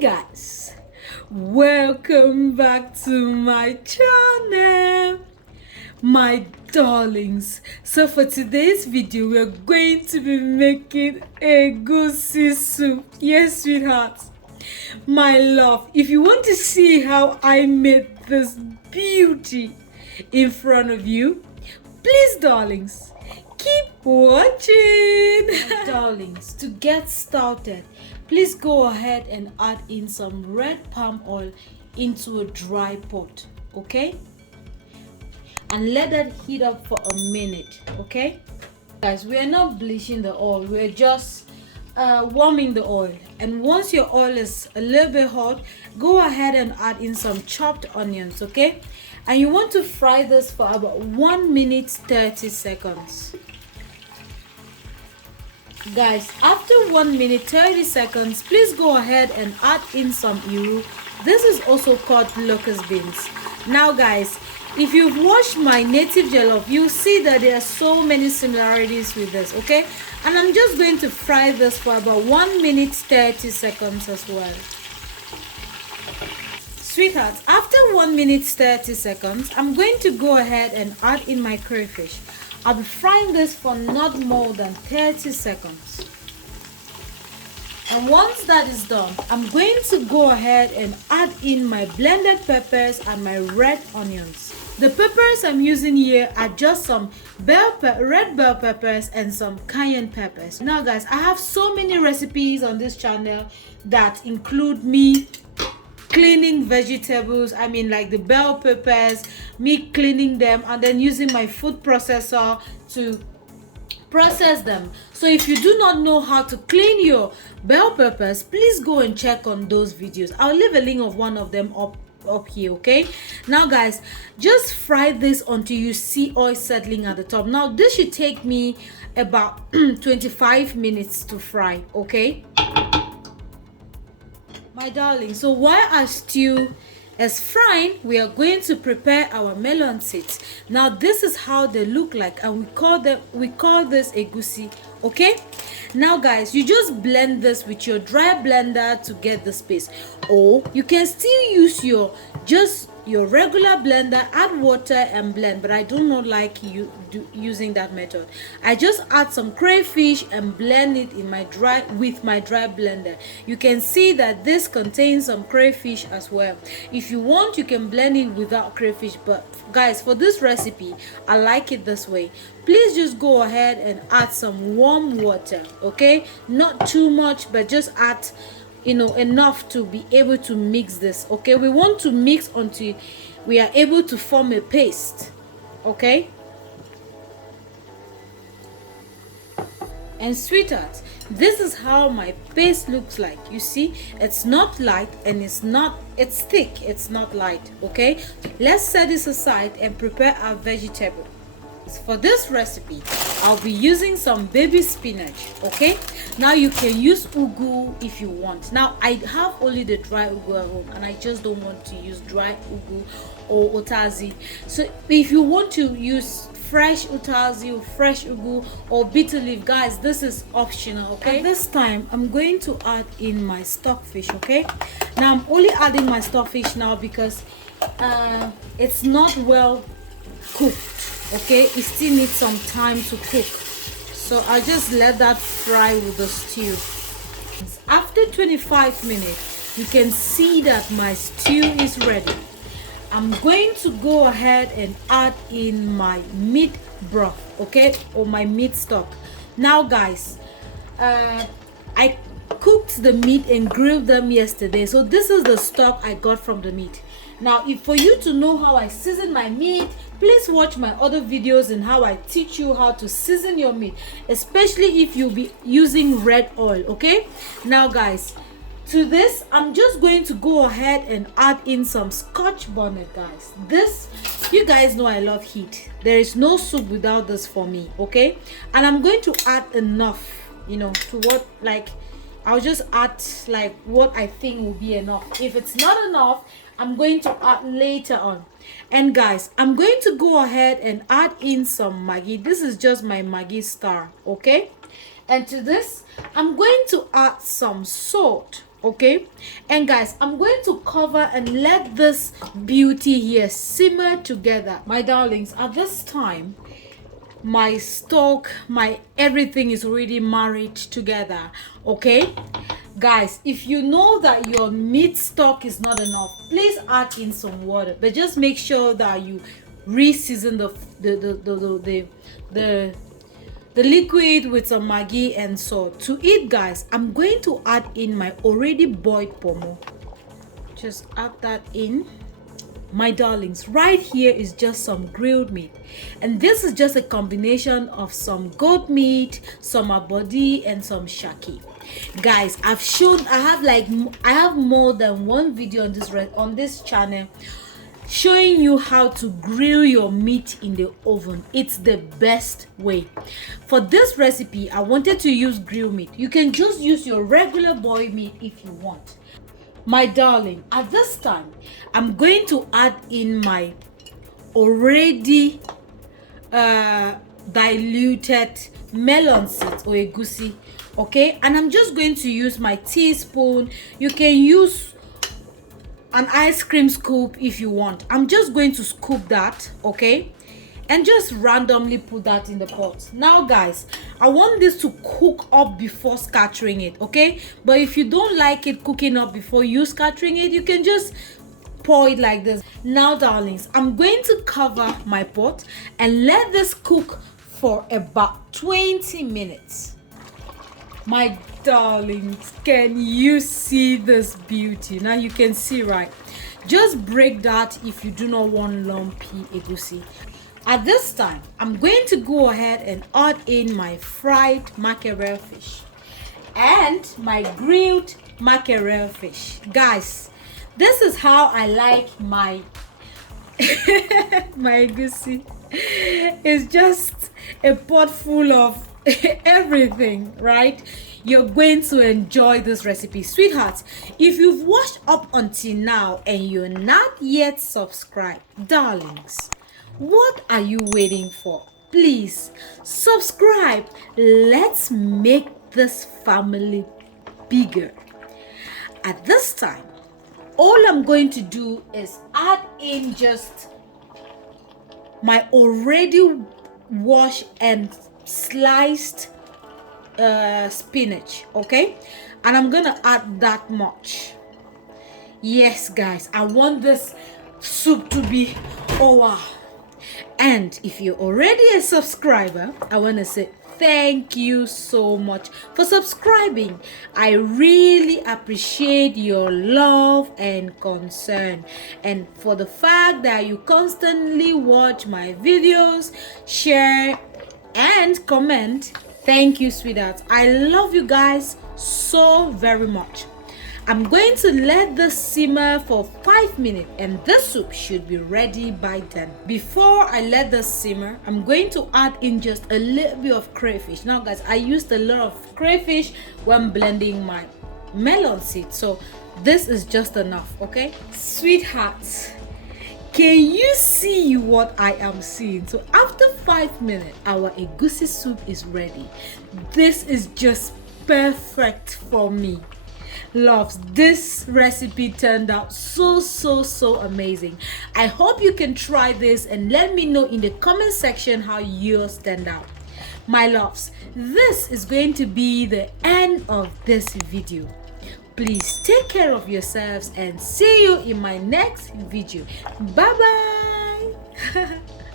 Guys, welcome back to my channel, my darlings. So for today's video we're going to be making egusi soup. Yes, sweetheart, my love, if you want to see how I made this beauty in front of you, please, darlings, keep watching. My darlings, to get started, please go ahead and add in some red palm oil into a dry pot, okay? And let that heat up for a minute, okay? Guys, we are not bleaching the oil, we're just warming the oil. And once your oil is a little bit hot, go ahead and add in some chopped onions, okay? And you want to fry this for about 1 minute 30 seconds. Guys, after 1 minute 30 seconds, please go ahead and add in some iru. This is also called locust beans. Now guys, if you've watched my native jollof, you'll see that there are so many similarities with this, okay? And I'm just going to fry this for about 1 minute 30 seconds as well. Sweethearts, after 1 minute 30 seconds, I'm going to go ahead and add in my crayfish. I'll be frying this for not more than 30 seconds. And once that is done, I'm going to go ahead and add in my blended peppers and my red onions. The peppers I'm using here are just some red bell peppers and some cayenne peppers. Now guys, I have so many recipes on this channel that include me cleaning vegetables, like the bell peppers, me cleaning them and then using my food processor to process them. So if you do not know how to clean your bell peppers, please go and check on those videos. I'll leave a link of one of them up here, okay? Now guys, just fry this until you see oil settling at the top. Now this should take me about 25 minutes to fry, okay, my darling? So while our stew is frying, we are going to prepare our melon seeds. Now this is how they look like, and we call this egusi, okay? Now guys, you just blend this with your dry blender to get the paste, or you can still use your regular blender, add water and blend, but I do not like using that method. I just add some crayfish and blend it in my dry blender. You can see that this contains some crayfish as well. If you want, you can blend it without crayfish, but guys, for this recipe I like it this way. Please just go ahead and add some warm water, okay? Not too much, but just add enough to be able to mix this, okay? We want to mix until we are able to form a paste, okay? And sweetheart, this is how my paste looks like. You see, it's not light and it's thick, it's not light, okay? Let's set this aside and prepare our vegetable. For this recipe, I'll be using some baby spinach, okay? Now you can use ugu if you want. Now I have only the dry ugu at home and I just don't want to use dry ugu or otazi. So if you want to use fresh otazi or fresh ugu or bitter leaf, guys, this is optional, okay? At this time I'm going to add in my stockfish, okay? Now I'm only adding my stockfish now because it's not well cooked, okay? It still needs some time to cook, so I just let that fry with the stew. After 25 minutes, you can see that my stew is ready. I'm going to go ahead and add in my meat broth, okay, or my meat stock. Now guys, I cooked the meat and grilled them yesterday, so this is the stock I got from the meat. Now, for you to know how I season my meat, please watch my other videos and how I teach you how to season your meat, especially if you'll be using red oil, okay? Now guys, to this I'm just going to go ahead and add in some scotch bonnet, guys. This, you guys know I love heat. There is no soup without this for me, okay? And I'm going to add enough, to what, I'll just add like what I think will be enough. If it's not enough, I'm going to add later on. And guys, I'm going to go ahead and add in some Maggi. This is just my Maggi star, okay? And to this, I'm going to add some salt, okay? And guys, I'm going to cover and let this beauty here simmer together. My darlings, at this time, my stock, my everything is already married together, okay? Guys, if you know that your meat stock is not enough, please add in some water, but just make sure that you re-season the liquid with some Maggi and salt. To eat, guys, I'm going to add in my already boiled pomo. Just add that in. My darlings, right here is just some grilled meat, and this is just a combination of some goat meat, some abodi, and some shaki. Guys, I have more than one video on this channel showing you how to grill your meat in the oven. It's the best way. For this recipe, I wanted to use grill meat. You can just use your regular boiled meat if you want. My darling, at this time, I'm going to add in my already diluted melon seeds or egusi, okay? And I'm just going to use my teaspoon. You can use an ice cream scoop if you want. I'm just going to scoop that, okay? And just randomly put that in the pot. Now guys, I want this to cook up before scattering it, okay? But if you don't like it cooking up before you scattering it, you can just pour it like this. Now darlings, I'm going to cover my pot and let this cook for about 20 minutes. My darlings, can you see this beauty? Now you can see, right? Just break that if you do not want lumpy egusi. At this time, I'm going to go ahead and add in my fried mackerel fish and my grilled mackerel fish. Guys, this is how I like my my egusi. It's just a pot full of everything, right? You're going to enjoy this recipe. Sweethearts, if you've watched up until now and you're not yet subscribed, darlings, what are you waiting for? Please subscribe. Let's make this family bigger. At this time, all I'm going to do is add in just my already washed and sliced spinach, okay? And I'm gonna add that much. Yes guys, I want this soup to be, oh wow. And if you're already a subscriber, I want to say thank you so much for subscribing. I really appreciate your love and concern, and for the fact that you constantly watch my videos, share and comment. Thank you, sweethearts. I love you guys so very much. I'm going to let this simmer for 5 minutes and this soup should be ready by then. Before I let this simmer, I'm going to add in just a little bit of crayfish. Now guys, I used a lot of crayfish when blending my melon seeds, so this is just enough, okay? Sweethearts, can you see what I am seeing? So after 5 minutes, our egusi soup is ready. This is just perfect for me. Loves, this recipe turned out so amazing. I hope you can try this and let me know in the comment section how yours turned out. My loves, this is going to be the end of this video. Please take care of yourselves and see you in my next video. Bye bye.